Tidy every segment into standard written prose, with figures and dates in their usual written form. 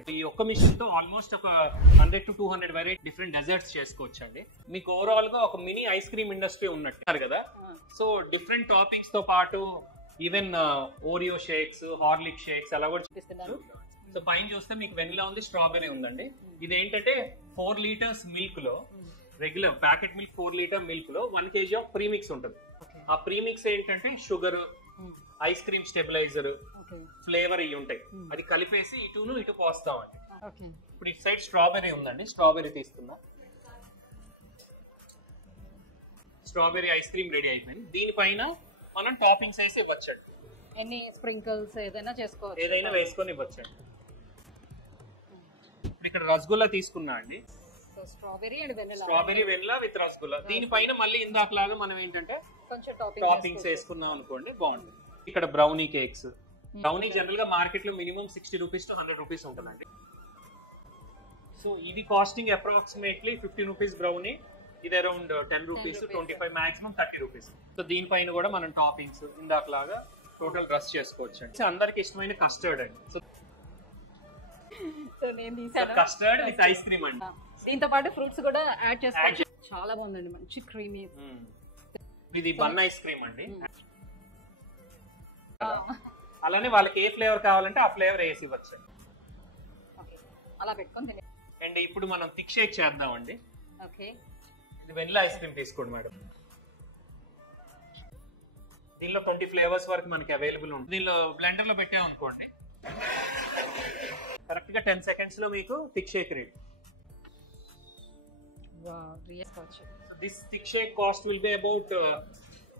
ఈ ఒక్క మిషన్ తో ఆల్మోస్ట్ ఒక 100 to 200 వెరైటీ డిఫరెంట్ డెజర్ట్స్ చేసుకోవచ్చు అండి. మీకు ఓవరాల్ గా ఒక మినీ ఐస్ క్రీమ్ ఇండస్ట్రీ ఉన్నట్టు కదా. సో డిఫరెంట్ టాపిక్స్ తో పాటు even Oreo shakes, Hurlock shakes అలా కూడా చూపిస్తున్నారు. సో పైన చూస్తే మీకు వెనిలా ఉంది, స్ట్రాబెరీ ఉందండి. ఇది ఏంటంటే 4 liters మిల్క్ లో, regular packet milk 4 liter milk లో 1 kg ఆఫ్ ప్రీమిక్స్ ఉంటుంది. ఆ ప్రీమిక్స్ ఏంటంటే sugar, ice cream stabiliser, flavour ఇవి ఉంటాయి. అది కలిపేసి ఇటు పోస్తామండి. ఇప్పుడు ఇటు సైడ్ స్ట్రాబెరీ ఉందండి, స్ట్రాబెరీ తీసుకుందాం. స్ట్రాబెరీ ఐస్ క్రీమ్ రెడీ అయిపోయింది. దీనిపైన మనం టాపింగ్స్ వేసి ఇవ్వచ్చండి. ఎన్ని స్ప్రింకిల్స్ ఏదైనా చేసుకోవచ్చు, ఏదైనా వేసుకొని ఇవ్వచ్చండి. ఇప్పుడు ఇక్కడ రసగుల్లా తీసుకున్నా అండి, స్ట్రాబెరీ వెనిలా విత్ రసగుల్లా. దీనిపైన మళ్ళీ ఇందాకలాగా మనం ఏంటంటే కొంచెం టాపింగ్స్ వేసుకున్నాం అనుకోండి, బాగుంటుంది. ఇక్కడ బ్రౌనీ కేక్స్. బ్రౌనీ జనరల్ గా మార్కెట్ లో మినిమం 60 rupees to 100 rupees ఉంటుందండి. సో ఇది కాస్టింగ్ అప్రాక్సిమేట్లీ 15 rupees బ్రౌనీ, ఇది around 10 rupees, 25, maximum 30 rupees. So దీనిపైన కూడా మనం టాపింగ్స్ ఇందాకలాగా టోటల్ డ్రెస్ చేసుకోవచ్చు అండి. అందరికి ఇష్టమైన కస్టర్డ్ అండి. సో నేను తీసాను కస్టర్డ్ విత్ ఐస్ క్రీమ్ అండి. దీంతో పాటు ఫ్రూట్స్ కూడా యాడ్ చేసుకోవచ్చు. చాలా బాగుందండి, మంచి క్రీమీ. ఇది బన్ ఐస్ క్రీమ్ అండి. అలానే వాళ్ళకి ఏ ఫ్లేవర్ కావాలంటే ఆ ఫ్లేవర్ వేసి ఇవ్వచ్చు. అలా పెట్టుకొని అండ్ ఇప్పుడు మనం థిక్ షేక్ చేద్దామండి. ఓకే, ఇది వెనిలా ఐస్ క్రీమ్ తీసుకోండి మేడం. దీనిలో 20 ఫ్లేవర్స్ వరకు మనకి అవైలబుల్ ఉంటుంది. దీనిలో బ్లెండర్ లో పెట్టామనుకోండి, కరెక్ట్ గా 10 seconds లో మీకు thick shake ready. This thick shake cost will be about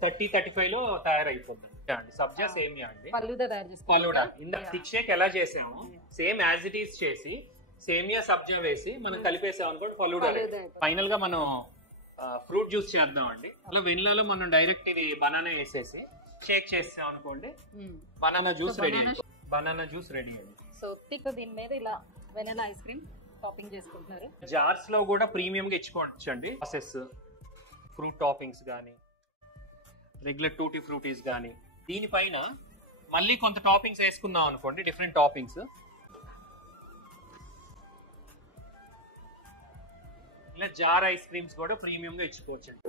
30-35 లో తయారైపోతుంది అండి. సబ్జా సేమియా అండి, ఫలూడా. ఇందా థిక్ షేక్ ఎలా చేసాము సేమ్ యాజ్ ఇట్ ఈస్ చేసి సేమియా సబ్జా వేసి మనం కలిపేసాం అనుకోండి, ఫలూడా. ఫైనల్ గా మనం ఫ్రూట్ జ్యూస్ చేద్దాం అండి. అలా వెనిలాలో మనం డైరెక్ట్ ఇది బనానా వేసేసి షేక్ చేసాం అనుకోండి, banana juice ready. Banana juice ready అండి. సో థిక్ దీని మీద ఇలా వెనిలా ఐస్ క్రీమ్ టాపింగ్ చేసుకుంటున్నారు. జార్స్ లో కూడా ప్రీమియం గా ఇచ్చుకోవచ్చు అండి. ప్రాసెస్ ఫ్రూట్ టాపింగ్స్ కానీ, రెగ్యులర్ టూటీ ఫ్రూటీస్ కానీ, దీనిపైన మళ్ళీ కొంత టాపింగ్స్ వేసుకున్నాం అనుకోండి, డిఫరెంట్ టాపింగ్స్. ఇలా జార్ ఐస్ క్రీమ్స్ కూడా ప్రీమియం గా ఇచ్చుకోవచ్చు అండి.